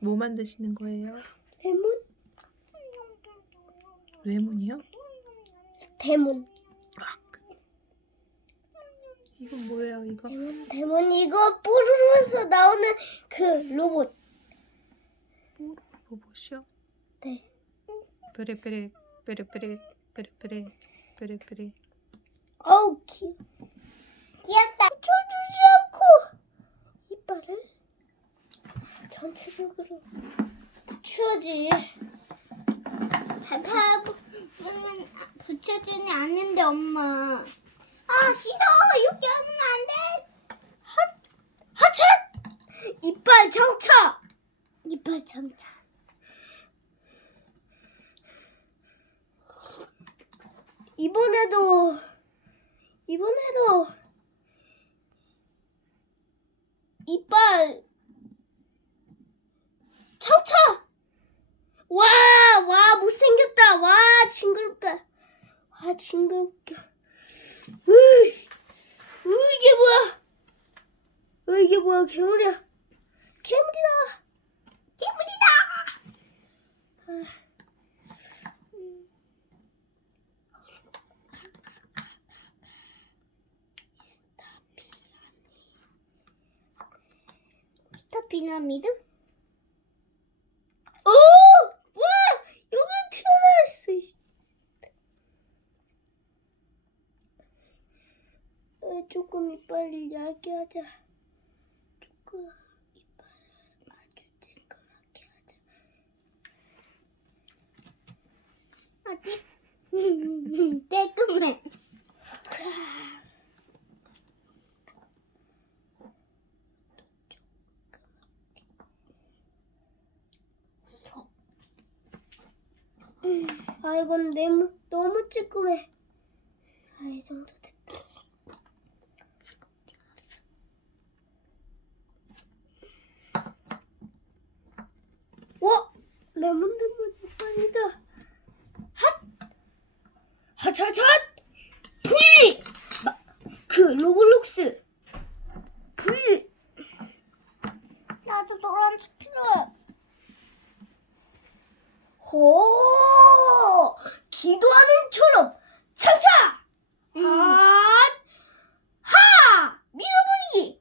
뭐 만드시는 거예요? 레몬? 레몬이요? 아, 이건 뭐예요, 이거? 데몬, 데몬 이거 뽀로로에서 나오는 그 로봇. 로봇이요? 네. 빼레빼레 빼레빼레 빼레빼레 빼레빼레 어우 귀. 귀엽다. 쳐주지 않고 이빨을 전체적으로 붙여야지. 발파 보면 붙여주지 않는데 엄마. 아 싫어 이렇게 하면 안 돼. 하 하차. 이빨 정차. 이빨 정차. 이번에도 이번에도 이빨 청차 와 와 못생겼다. 와 징그럽다. 와 징그럽게. 으이 으 이게 뭐야? 으 이게 뭐야? 괴물이야. 괴물이다. 괴물이다. 아. 스타 피라미드? 오! 와! 여기 틀어놨어. 씨. 어, 조금 이빨을 얇게 하자. 조금 이빨을 아주 쬐끔하게 하자. 어디? 쬐끔해. 아 이건 너무 너무 찌끔해. 아 이 정도 됐다. 와 레몬 레몬 이빨이다. 핫! 하차차 분리. 아, 그 로블록스. 분리. 나도 노란색 필요해. 호! 기도하는 처럼 차차! 핫! 하! 밀어버리기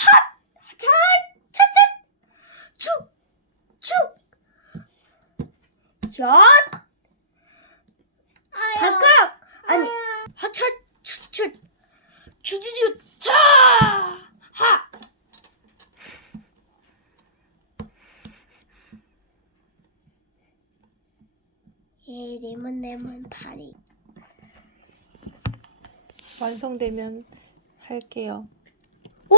핫! 하차차 호 핫! 하차 차 차 축 축 엿 발가락 아니 하차 추 추 주주주 차 하 예, 레몬 레몬 파리. 완성되면 할게요. 오!